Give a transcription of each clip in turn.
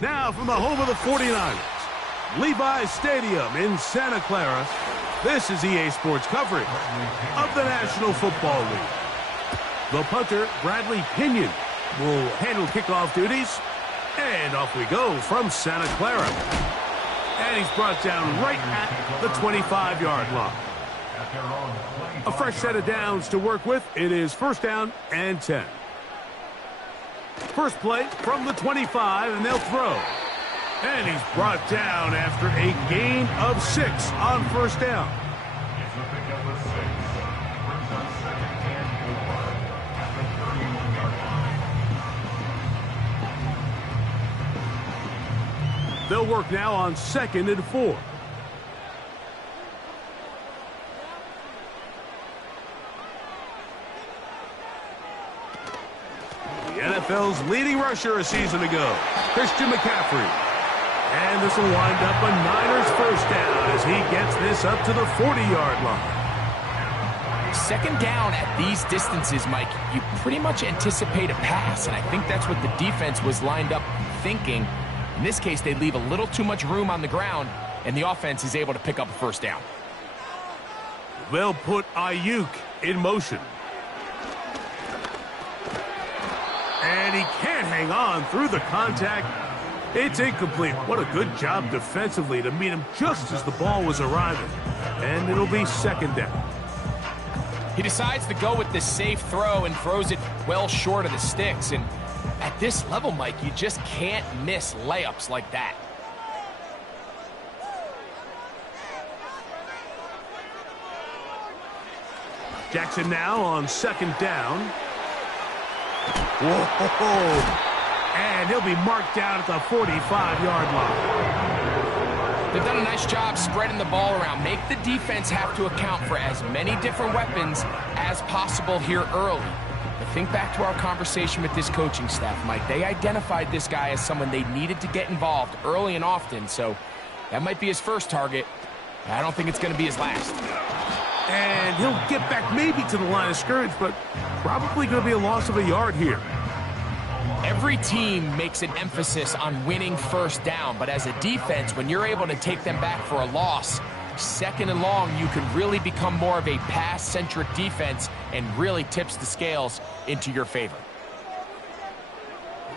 Now from the home of the 49ers, Levi's Stadium in Santa Clara, this is EA Sports coverage of the National Football League. The punter, Bradley Pinion, will handle kickoff duties. And off we go from Santa Clara. And he's brought down right at the 25-yard line. A fresh set of downs to work with. It is first down and 10. First play from the 25, and they'll throw. And he's brought down after a gain of 6 on first down. They'll work now on 2nd and 4. The NFL's leading rusher a season ago, Christian McCaffrey. And this will wind up a Niners first down as he gets this up to the 40-yard line. Second down at these distances, Mike, you pretty much anticipate a pass, and I think that's what the defense was lined up thinking. In this case, they leave a little too much room on the ground, and the offense is able to pick up a first down. They'll put Ayuk in motion. And he can't hang on through the contact. It's incomplete. What a good job defensively to meet him just as the ball was arriving. And it'll be second down. He decides to go with the safe throw and throws it well short of the sticks. And at this level, Mike, you just can't miss layups like that. Jackson now on second down. Whoa! And he'll be marked down at the 45-yard line. They've done a nice job spreading the ball around. Make the defense have to account for as many different weapons as possible here early. But think back to our conversation with this coaching staff, Mike. They identified this guy as someone they needed to get involved early and often, so that might be his first target. I don't think it's going to be his last. And he'll get back maybe to the line of scrimmage, but probably going to be a loss of a yard here. Every team makes an emphasis on winning first down, but as a defense, when you're able to take them back for a loss, second and long, you can really become more of a pass-centric defense and really tips the scales into your favor.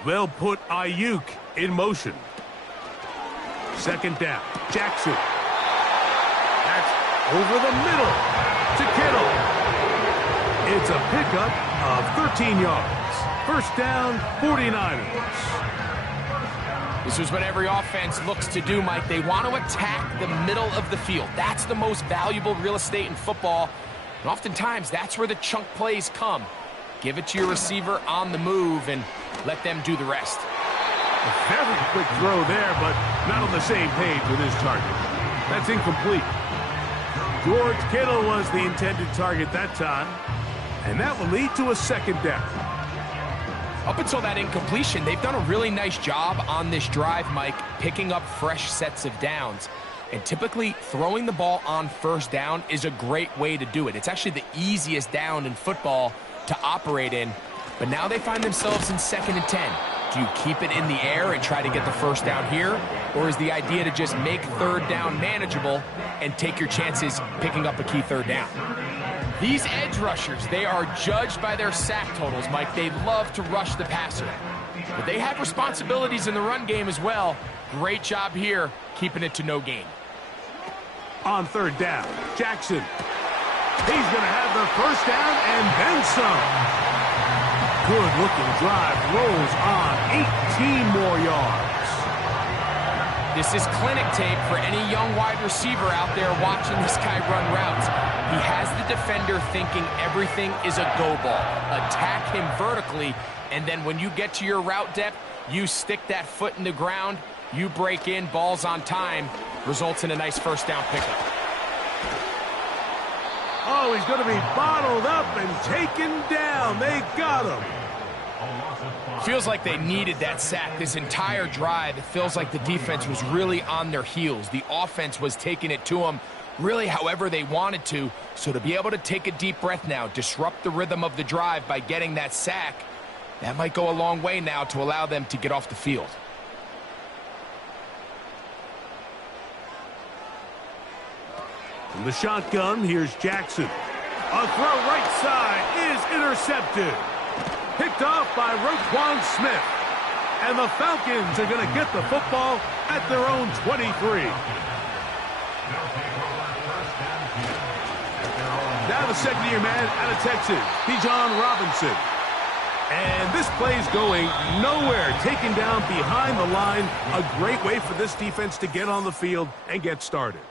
They'll put Ayuk in motion. Second down. Jackson. That's over the middle to Kittle. It's a pickup of 13 yards. First down, 49ers. This is what every offense looks to do, Mike. They want to attack the middle of the field. That's the most valuable real estate in football. And oftentimes, that's where the chunk plays come. Give it to your receiver on the move and let them do the rest. A very quick throw there, but not on the same page with his target. That's incomplete. George Kittle was the intended target that time, and that will lead to a second down. Up until that incompletion, they've done a really nice job on this drive, Mike, picking up fresh sets of downs. And typically, throwing the ball on first down is a great way to do it. It's actually the easiest down in football to operate in. But now they find themselves in 2nd and 10. Do you keep it in the air and try to get the first down here? Or is the idea to just make third down manageable and take your chances picking up a key third down? These edge rushers, they are judged by their sack totals, Mike. They love to rush the passer. But they have responsibilities in the run game as well. Great job here, keeping it to no gain. On third down, Jackson. He's going to have the first down and then some. Good-looking drive, rolls on 18 more yards. This is clinic tape for any young wide receiver out there watching this guy run routes. He has the defender thinking everything is a go ball. Attack him vertically, and then when you get to your route depth, you stick that foot in the ground, you break in, balls on time, results in a nice first down pickup. Oh, he's going to be bottled up and taken down. They got him. Feels like they needed that sack this entire drive. It feels like the defense was really on their heels. The offense was taking it to them really however they wanted to. So to be able to take a deep breath now, disrupt the rhythm of the drive by getting that sack, that might go a long way now to allow them to get off the field. From the shotgun, here's Jackson. A throw right side is intercepted. Picked off by Roquan Smith. And the Falcons are going to get the football at their own 23. Now the second-year man out of Texas, Bijan Robinson. And this play's going nowhere, taken down behind the line. A great way for this defense to get on the field and get started.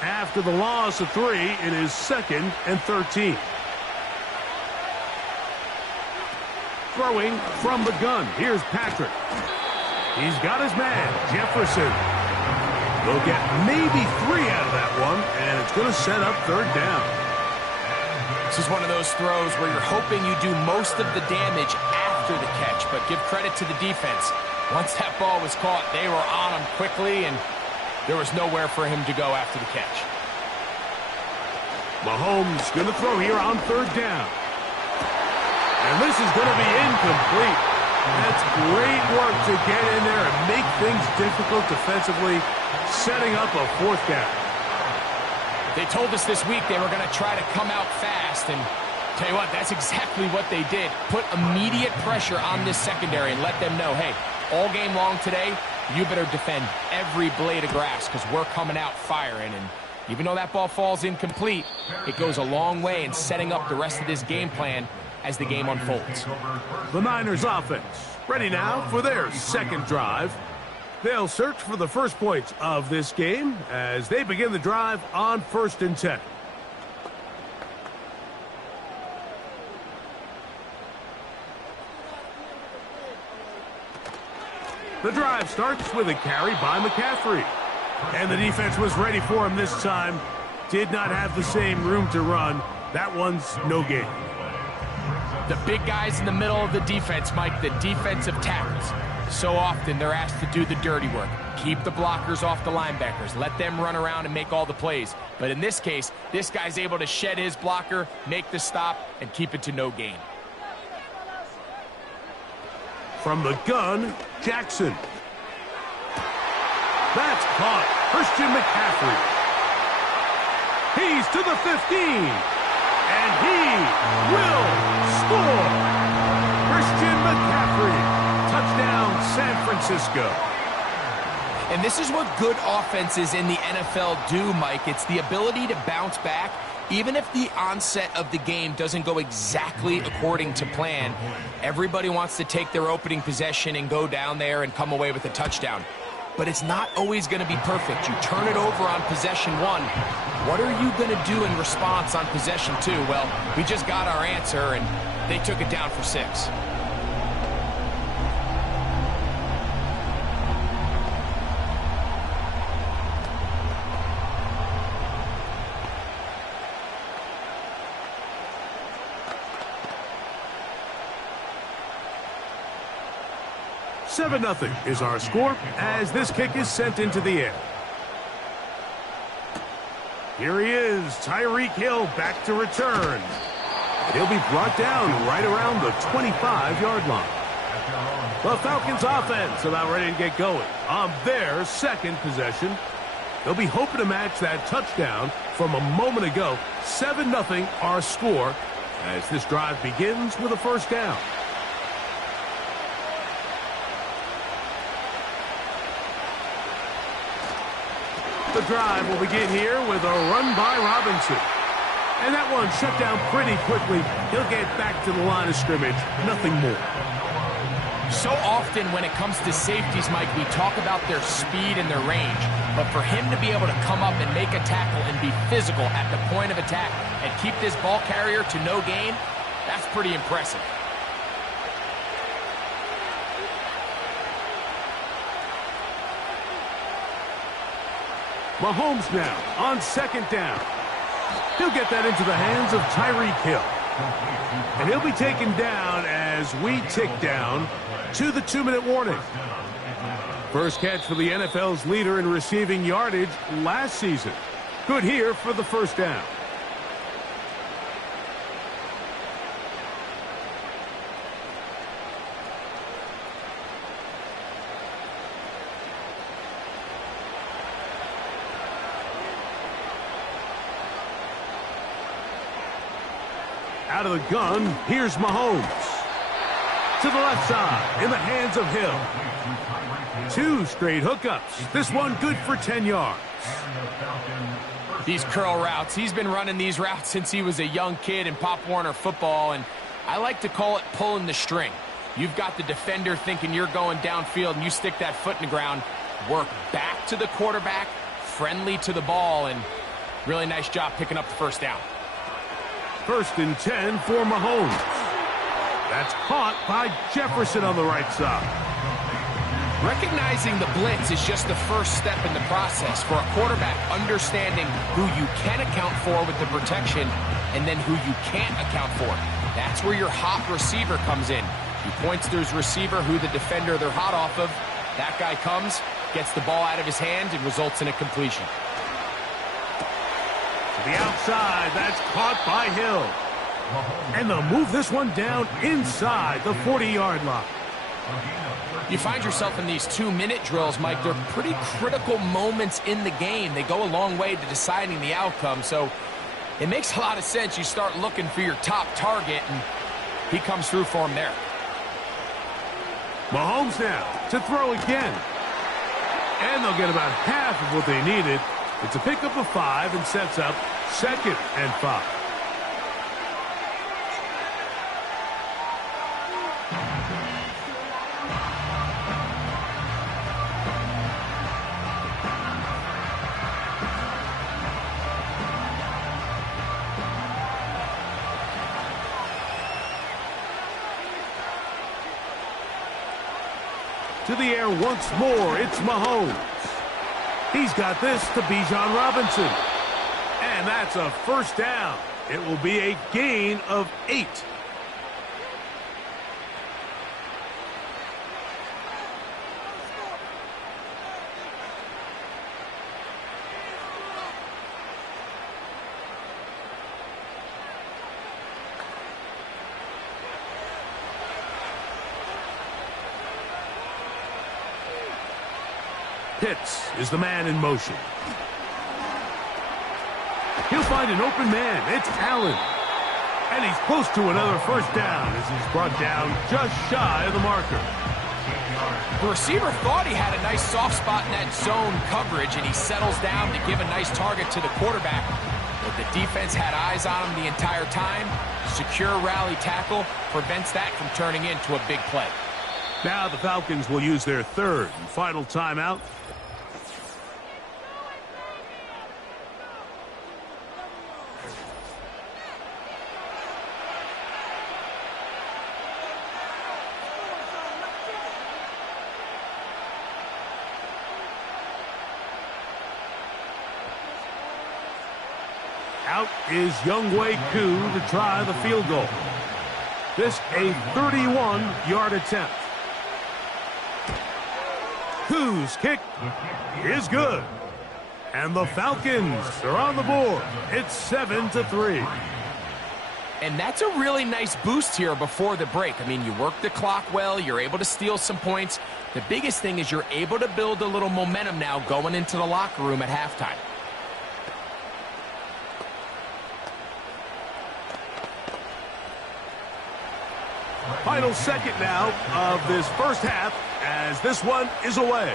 After the loss of 3, it is 2nd and 13. Throwing from the gun, here's Patrick. He's got his man, Jefferson. They'll get maybe 3 out of that one, and it's going to set up 3rd down. This is one of those throws where you're hoping you do most of the damage after the catch, but give credit to the defense. Once that ball was caught, they were on him quickly, and there was nowhere for him to go after the catch. Mahomes going to throw here on 3rd down. And this is going to be incomplete. That's great work to get in there and make things difficult defensively, setting up a 4th down. They told us this week they were going to try to come out fast, and tell you what, that's exactly what they did. Put immediate pressure on this secondary and let them know, hey, all game long today, you better defend every blade of grass because we're coming out firing. And even though that ball falls incomplete, it goes a long way in setting up the rest of this game plan as the game unfolds. The Niners offense ready now for their 2nd drive. They'll search for the first points of this game as they begin the drive on 1st and 10. The drive starts with a carry by McCaffrey. And the defense was ready for him this time. Did not have the same room to run. That one's no gain. The big guys in the middle of the defense, Mike, the defensive tackles. So often they're asked to do the dirty work. Keep the blockers off the linebackers. Let them run around and make all the plays. But in this case, this guy's able to shed his blocker, make the stop, and keep it to no gain. From the gun, Jackson. That's caught. Christian McCaffrey. He's to the 15. And he will score. Christian McCaffrey. Touchdown, San Francisco. And this is what good offenses in the NFL do, Mike. It's the ability to bounce back. Even if the onset of the game doesn't go exactly according to plan, everybody wants to take their opening possession and go down there and come away with a touchdown. But it's not always going to be perfect. You turn it over on possession 1. What are you going to do in response on possession 2? Well, we just got our answer, and they took it down for 6. Seven 0 is our score as this kick is sent into the air. Here he is, Tyreek Hill back to return. He'll be brought down right around the 25-yard line. The Falcons offense about ready to get going on their 2nd possession. They'll be hoping to match that touchdown from a moment ago. 7 0 our score as this drive begins with a 1st down. The drive will begin here with a run by Robinson. And that one shut down pretty quickly. He'll get back to the line of scrimmage. Nothing more. So often when it comes to safeties, Mike, we talk about their speed and their range. But for him to be able to come up and make a tackle and be physical at the point of attack and keep this ball carrier to no gain, that's pretty impressive. Mahomes now on 2nd down. He'll get that into the hands of Tyreek Hill. And he'll be taken down as we tick down to the 2-minute warning. First catch for the NFL's leader in receiving yardage last season. Good here for the first down. Out of the gun, here's Mahomes. To the left side, in the hands of Hill. 2 straight hookups. This one good for 10 yards. These curl routes, he's been running these routes since he was a young kid in Pop Warner football, and I like to call it pulling the string. You've got the defender thinking you're going downfield, and you stick that foot in the ground, work back to the quarterback, friendly to the ball, and really nice job picking up the first down. 1st and 10 for Mahomes. That's caught by Jefferson on the right side. Recognizing the blitz is just the first step in the process for a quarterback understanding who you can account for with the protection and then who you can't account for. That's where your hot receiver comes in. He points to his receiver who the defender they're hot off of. That guy comes, gets the ball out of his hand, and results in a completion. To the outside, that's caught by Hill. And they'll move this one down inside the 40-yard line. You find yourself in these 2-minute drills, Mike. They're pretty critical moments in the game. They go a long way to deciding the outcome, so it makes a lot of sense. You start looking for your top target, and he comes through for him there. Mahomes now to throw again. And they'll get about half of what they needed. It's a pickup of 5 and sets up 2nd and 5. To the air once more, it's Mahomes. He's got this to Bijan Robinson. And that's a first down. It will be a gain of 8. Pitts is the man in motion. He'll find an open man. It's Allen. And he's close to another first down as he's brought down just shy of the marker. The receiver thought he had a nice soft spot in that zone coverage, and he settles down to give a nice target to the quarterback. But the defense had eyes on him the entire time. Secure rally tackle prevents that from turning into a big play. Now the Falcons will use their 3rd and final timeout. Out is Younghoe Koo to try the field goal. This a 31-yard attempt. Koo's kick is good. And the Falcons are on the board. It's 7-3. And that's a really nice boost here before the break. I mean, you work the clock well. You're able to steal some points. The biggest thing is you're able to build a little momentum now going into the locker room at halftime. Final second now of this first half as this one is away.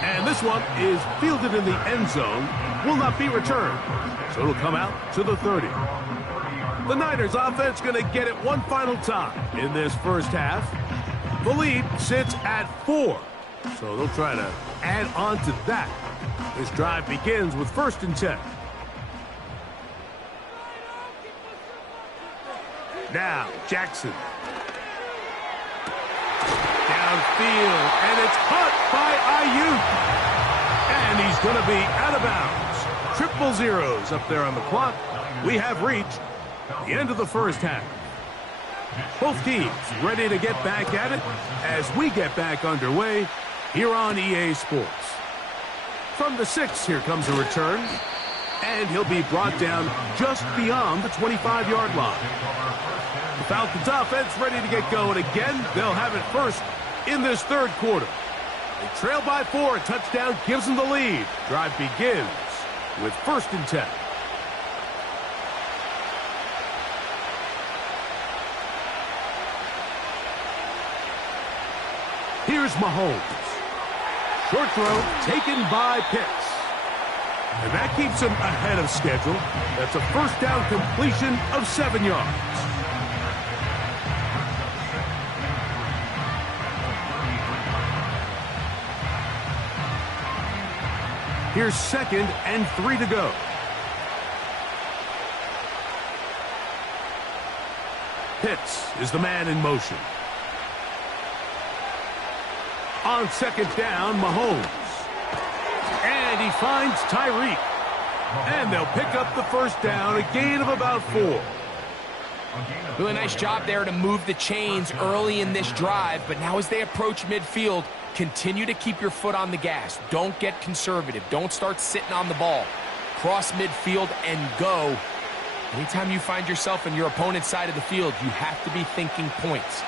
And this one is fielded in the end zone, will not be returned. So it'll come out to the 30. The Niners offense going to get it one final time in this first half. The lead sits at 4. So they'll try to add on to that. This drive begins with 1st and 10. Now, Jackson. Downfield, and it's caught by Ayuk. And he's going to be out of bounds. Triple zeros up there on the clock. We have reached the end of the first half. Both teams ready to get back at it as we get back underway here on EA Sports. From the 6, here comes a return, and he'll be brought down just beyond the 25-yard line. The Falcons offense ready to get going again. They'll have it first in this third quarter. They trail by 4. A touchdown gives them the lead. Drive begins with 1st and 10. Here's Mahomes. Short throw taken by Pitts. And that keeps him ahead of schedule. That's a first down completion of 7 yards. Here's 2nd and 3 to go. Pitts is the man in motion. On 2nd down, Mahomes. And he finds Tyreek. And they'll pick up the first down, a gain of about 4. Really nice job there to move the chains early in this drive, but now as they approach midfield, continue to keep your foot on the gas. Don't get conservative. Don't start sitting on the ball. Cross midfield and go. Anytime you find yourself in your opponent's side of the field, you have to be thinking points.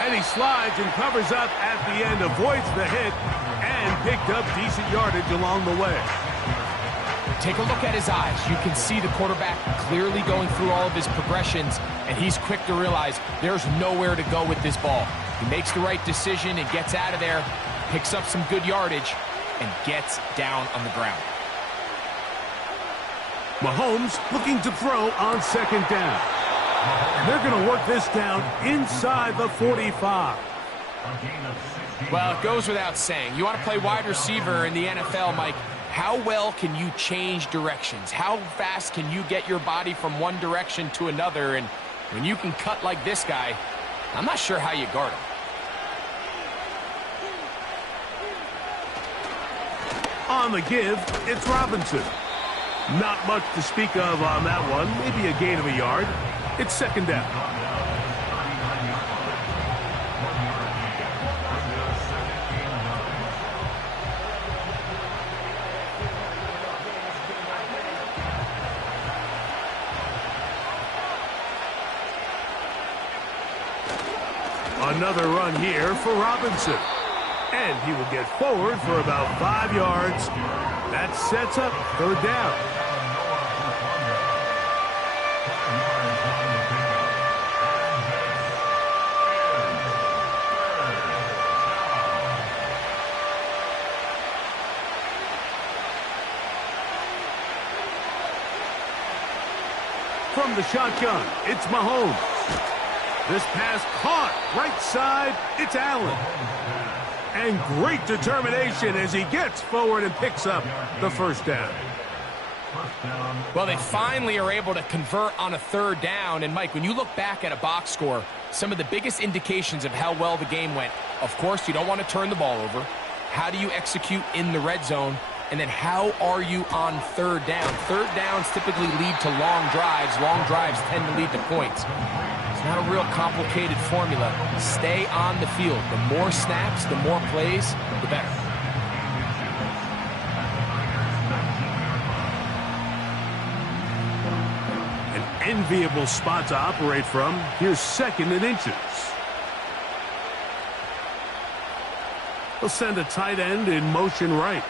And he slides and covers up at the end, avoids the hit, and picked up decent yardage along the way. Take a look at his eyes. You can see the quarterback clearly going through all of his progressions, and he's quick to realize there's nowhere to go with this ball. He makes the right decision and gets out of there, picks up some good yardage, and gets down on the ground. Mahomes looking to throw on 2nd down. And they're going to work this down inside the 45. Well, it goes without saying. You want to play wide receiver in the NFL, Mike. How well can you change directions? How fast can you get your body from one direction to another? And when you can cut like this guy, I'm not sure how you guard him. On the give, it's Robinson. Not much to speak of on that one. Maybe a gain of a yard. It's 2nd down. Another run here for Robinson. And he will get forward for about 5 yards. That sets up 3rd down. From the shotgun, it's Mahomes. This pass caught right side, it's Allen. And great determination as he gets forward and picks up the 1st down. Well, they finally are able to convert on a 3rd down. And, Mike, when you look back at a box score, some of the biggest indications of how well the game went, of course, you don't want to turn the ball over. How do you execute in the red zone? And then how are you on 3rd down? 3rd downs typically lead to long drives. Long drives tend to lead to points. It's not a real complicated formula. Stay on the field. The more snaps, the more plays, the better. An enviable spot to operate from. Here's 2nd and inches. He'll send a tight end in motion right.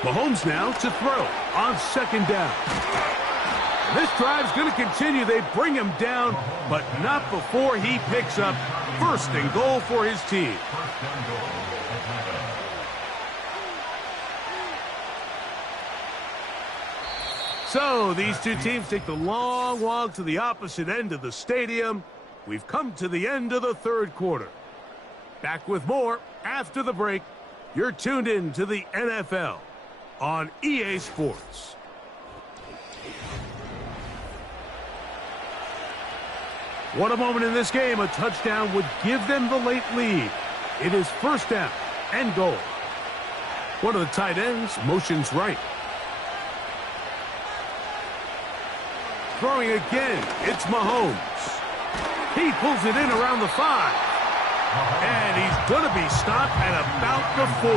Mahomes now to throw on 2nd down. This drive's going to continue. They bring him down, but not before he picks up 1st and goal for his team. So these two teams take the long walk to the opposite end of the stadium. We've come to the end of the 3rd quarter. Back with more after the break. You're tuned in to the NFL on EA Sports. What a moment in this game. A touchdown would give them the late lead. It is 1st down and goal. One of the tight ends motions right. Throwing again, it's Mahomes. He pulls it in around the 5. And he's going to be stopped at about the 4.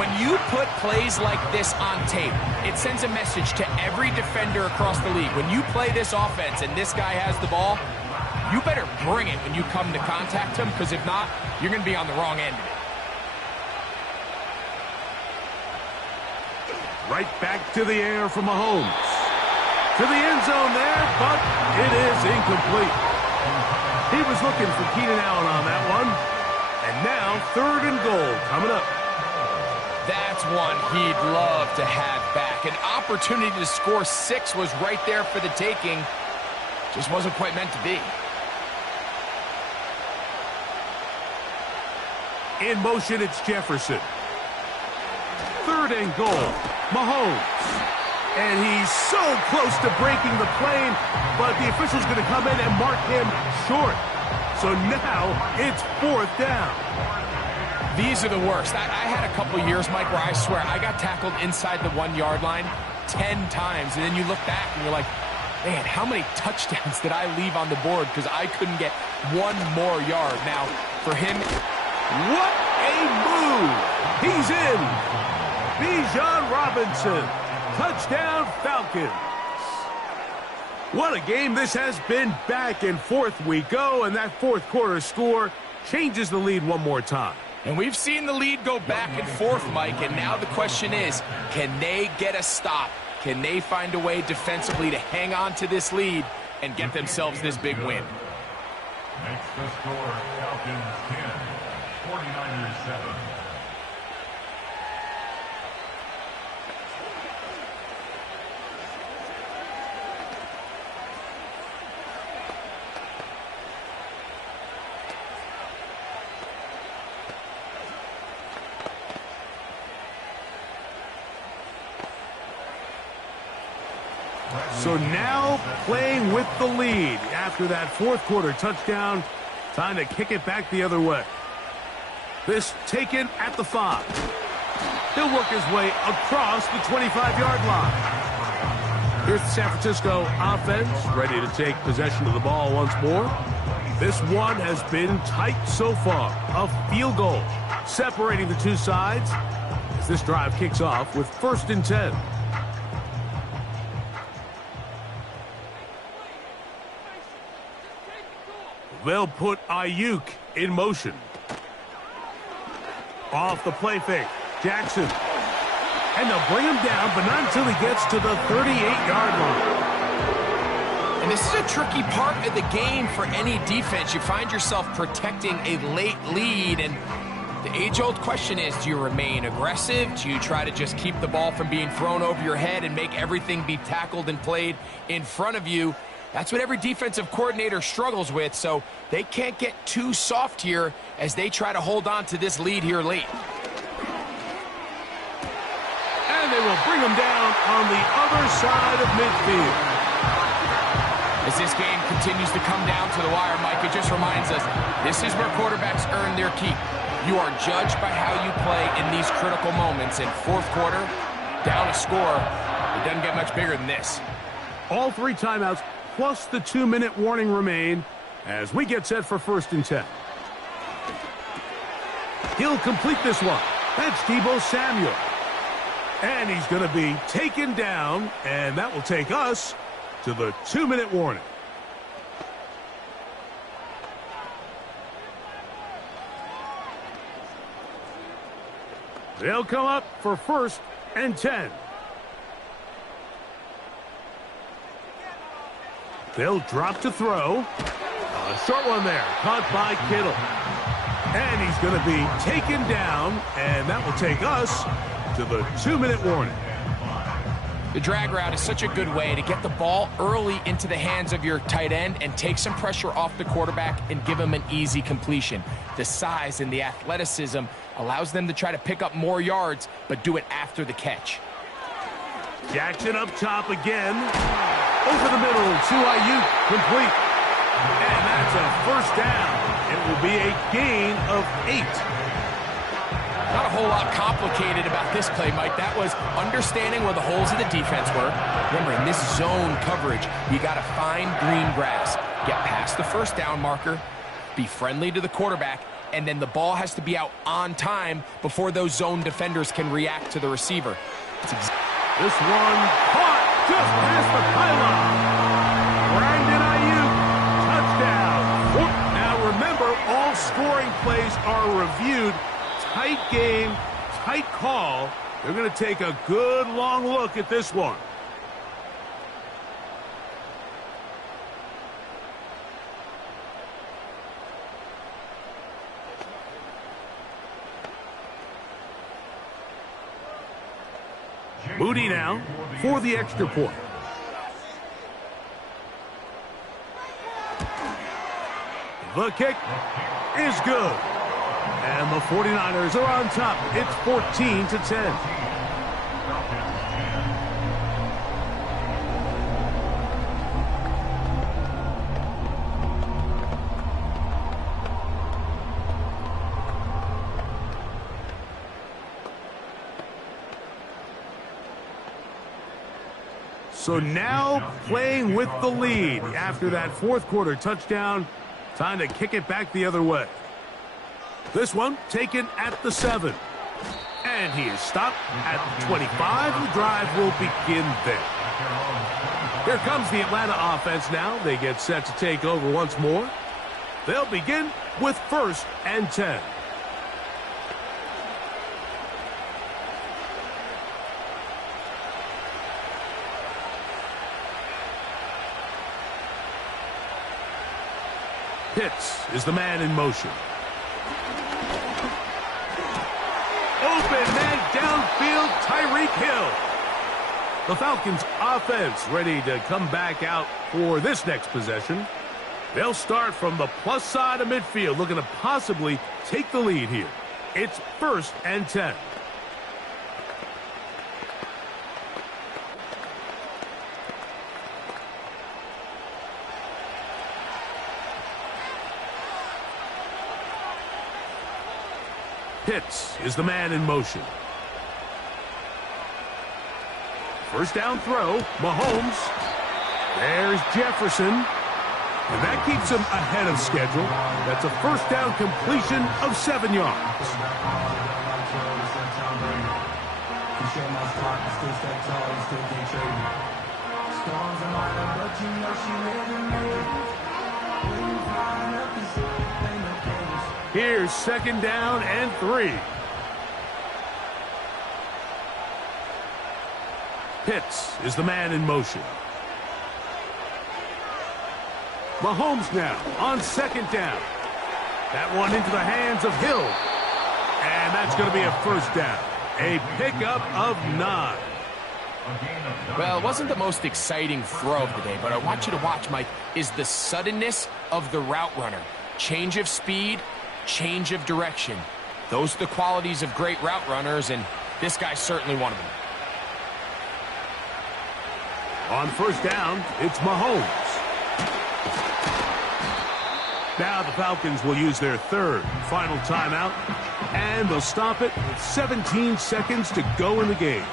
When you put plays like this on tape, it sends a message to every defender across the league. When you play this offense and this guy has the ball, you better bring it when you come to contact him, because if not, you're going to be on the wrong end of it. Right back to the air for Mahomes. To the end zone there, but it is incomplete. He was looking for Keenan Allen on that one. And now 3rd and goal coming up. That's one he'd love to have back. An opportunity to score 6 was right there for the taking. Just wasn't quite meant to be. In motion, it's Jefferson. 3rd and goal. Mahomes. And he's so close to breaking the plane, but the official's going to come in and mark him short. So now it's 4th down. These are the worst. I had a couple years, Mike, where I swear I got tackled inside the 1-yard line 10 times, and then you look back and you're like, man, how many touchdowns did I leave on the board because I couldn't get one more yard? Now, for him, what a move! He's in! Bijan Robinson. Touchdown, Falcons. What a game this has been. Back and forth we go, and that 4th quarter score changes the lead one more time. And we've seen the lead go back and forth, Mike, and now the question is, can they get a stop? Can they find a way defensively to hang on to this lead and get themselves this big win? Next to score, Falcons 10, 49ers 7. So now playing with the lead after that 4th quarter touchdown. Time to kick it back the other way. This taken at the 5. He'll work his way across the 25-yard line. Here's the San Francisco offense ready to take possession of the ball once more. This one has been tight so far. A field goal separating the two sides as this drive kicks off with 1st and 10. They'll put Ayuk in motion. Off the play fake. Jackson. And they'll bring him down, but not until he gets to the 38-yard line. And this is a tricky part of the game for any defense. You find yourself protecting a late lead, and the age-old question is, do you remain aggressive? Do you try to just keep the ball from being thrown over your head and make everything be tackled and played in front of you? That's what every defensive coordinator struggles with, so they can't get too soft here as they try to hold on to this lead here late. And they will bring him down on the other side of midfield. As this game continues to come down to the wire, Mike, it just reminds us, this is where quarterbacks earn their keep. You are judged by how you play in these critical moments. In 4th quarter, down a score, it doesn't get much bigger than this. All 3 timeouts plus the 2-minute warning remain as we get set for 1st and 10. He'll complete this one. That's Deebo Samuel. And he's going to be taken down, and that will take us to the 2-minute warning. They'll come up for 1st and 10. They'll drop to throw. A short one there, caught by Kittle. And he's going to be taken down, and that will take us to the 2-minute warning. The drag route is such a good way to get the ball early into the hands of your tight end and take some pressure off the quarterback and give him an easy completion. The size and the athleticism allows them to try to pick up more yards, but do it after the catch. Jackson up top again. Over the middle to Ayuk, complete. And that's a 1st down. It will be a gain of 8. Not a whole lot complicated about this play, Mike. That was understanding where the holes of the defense were. Remember, in this zone coverage, you got to find green grass. Get past the first down marker, be friendly to the quarterback, and then the ball has to be out on time before those zone defenders can react to the receiver. This one caught just past the pylon. Brandon Ayuk, touchdown. Now remember, all scoring plays are reviewed. Tight game, tight call. They're going to take a good long look at this one. Moody now for the extra point. The kick is good. And the 49ers are on top. It's 14-10. So now playing with the lead after that fourth quarter touchdown. Time to kick it back the other way. This one taken at the 7. And he is stopped at the 25. The drive will begin there. Here comes the Atlanta offense now. They get set to take over once more. They'll begin with 1st and 10. Pitts is the man in motion. Open man downfield, Tyreek Hill. The Falcons offense ready to come back out for this next possession. They'll start from the plus side of midfield, looking to possibly take the lead here. It's 1st and 10. Pitts is the man in motion. First down throw, Mahomes. There's Jefferson. And that keeps him ahead of schedule. That's a first down completion of 7 yards. Here's 2nd down and 3. Pitts is the man in motion. Mahomes now on 2nd down. That one into the hands of Hill. And that's going to be a first down. A pickup of 9. Well, it wasn't the most exciting throw of the day, but I want you to watch, Mike, is the suddenness of the route runner. Change of speed, change of direction. Those are the qualities of great route runners, and this guy's certainly one of them. On first down, it's Mahomes. Now the Falcons will use their 3rd final timeout, and they'll stop it with 17 seconds to go in the game.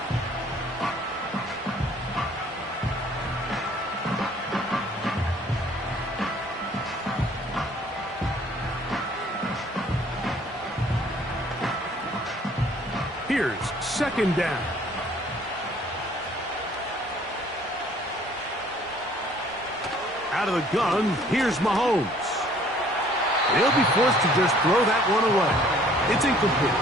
Here's 2nd down. Out of the gun, here's Mahomes. He'll be forced to just throw that one away. It's incomplete.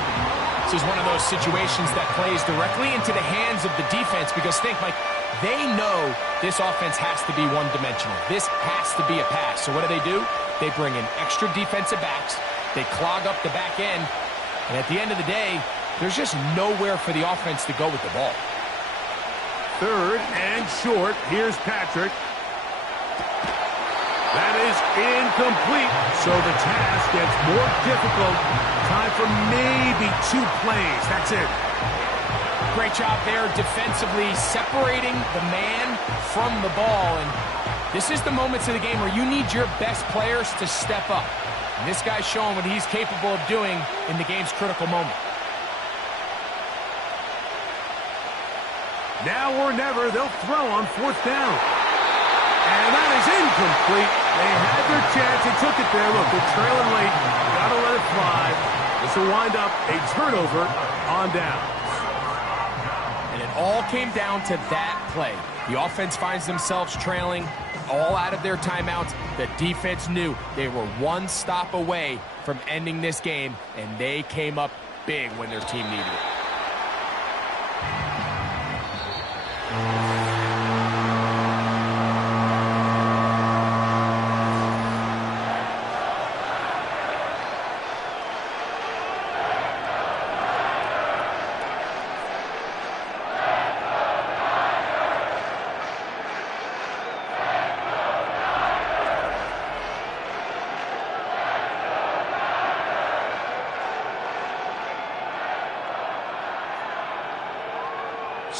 This is one of those situations that plays directly into the hands of the defense because think, Mike, they know this offense has to be one-dimensional. This has to be a pass. So what do? They bring in extra defensive backs. They clog up the back end. And at the end of the day, there's just nowhere for the offense to go with the ball. 3rd and short. Here's Patrick. That is incomplete. So the task gets more difficult. Time for maybe 2 plays. That's it. Great job there defensively, separating the man from the ball. And this is the moments of the game where you need your best players to step up. And this guy's showing what he's capable of doing in the game's critical moment. Now or never, they'll throw on 4th down. And that is incomplete. They had their chance. They took it there. Look, they're trailing late. Got to let it fly. This will wind up a turnover on down. And it all came down to that play. The offense finds themselves trailing, all out of their timeouts. The defense knew they were one stop away from ending this game, and they came up big when their team needed it.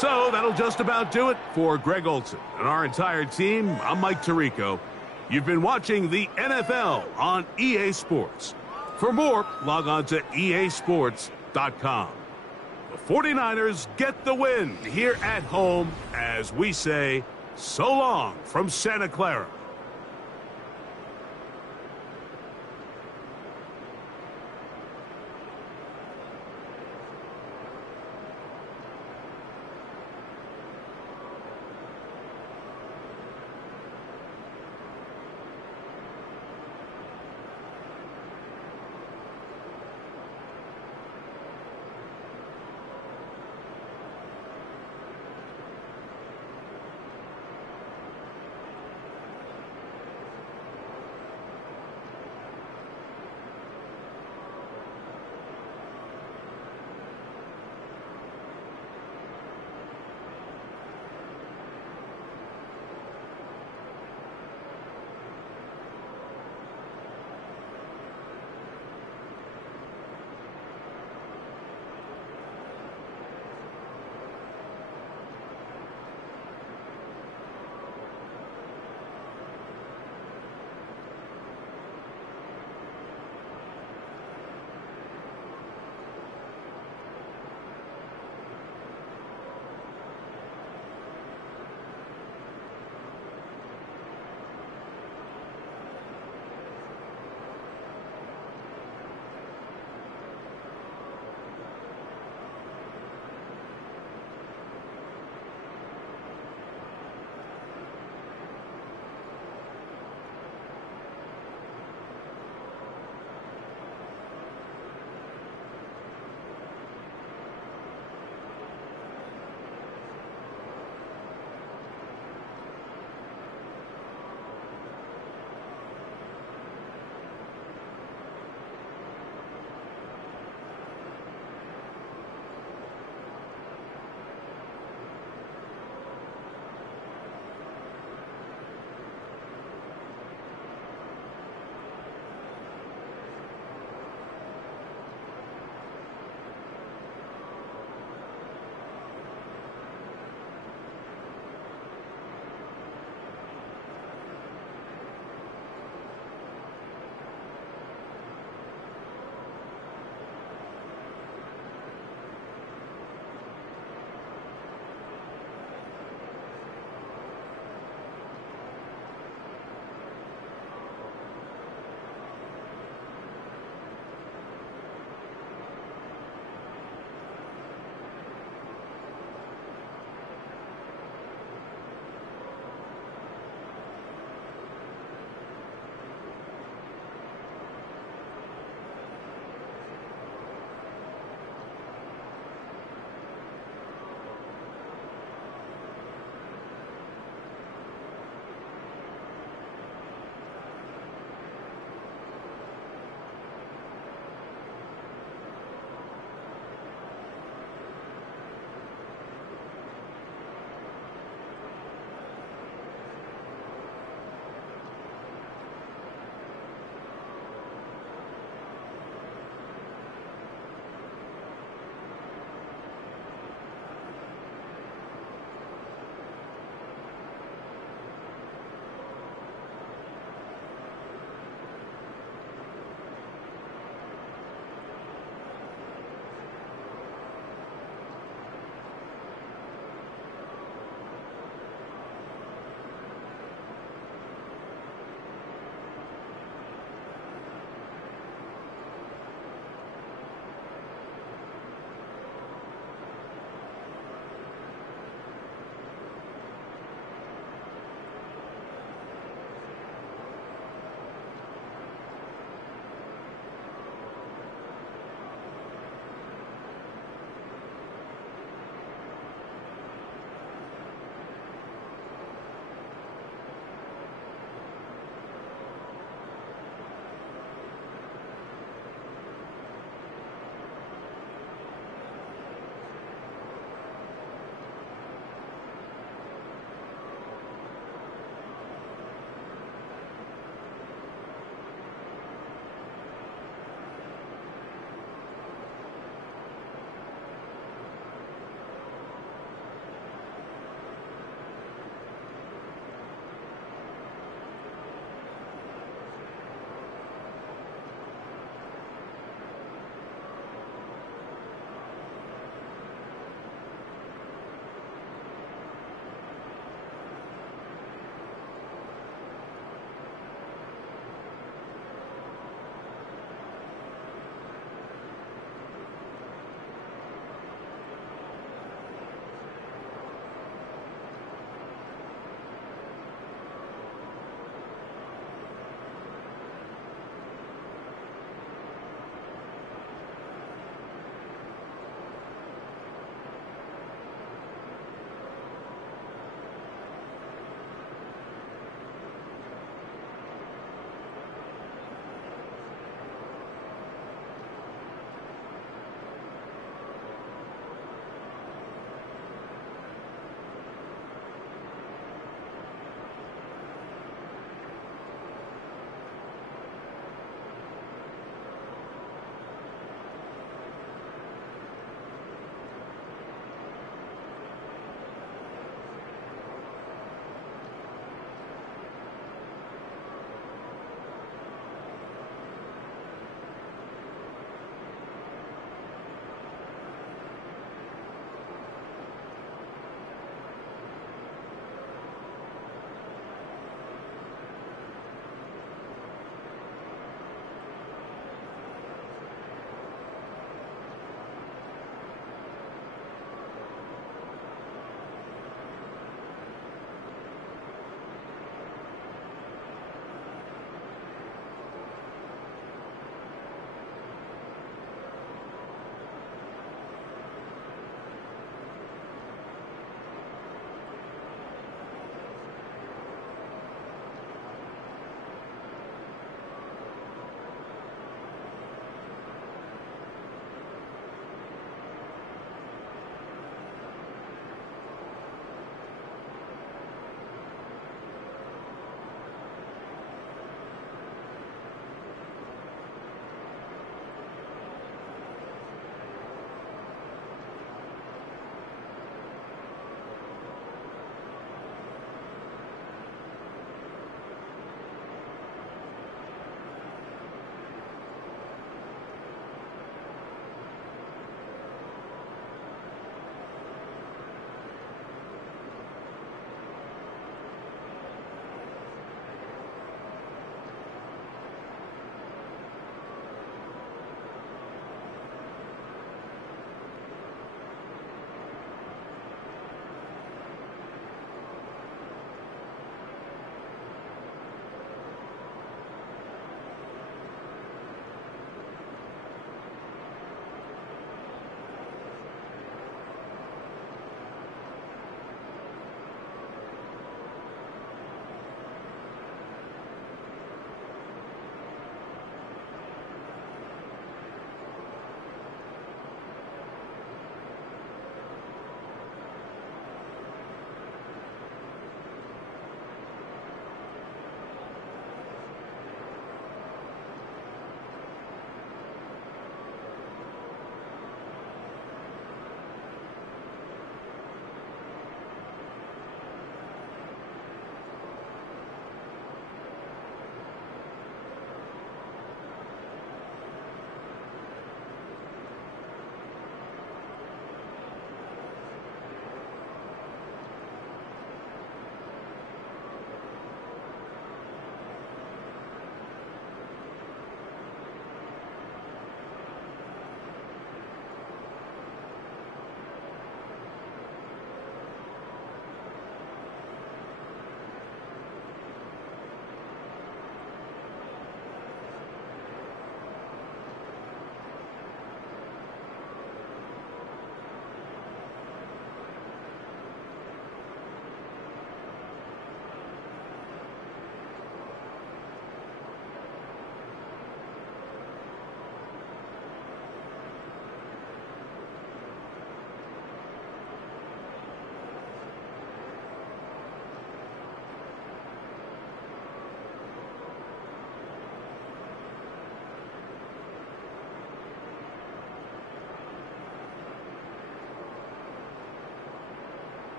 So that'll just about do it for Greg Olsen and our entire team. I'm Mike Tirico. You've been watching the NFL on EA Sports. For more, log on to easports.com. The 49ers get the win here at home as we say so long from Santa Clara.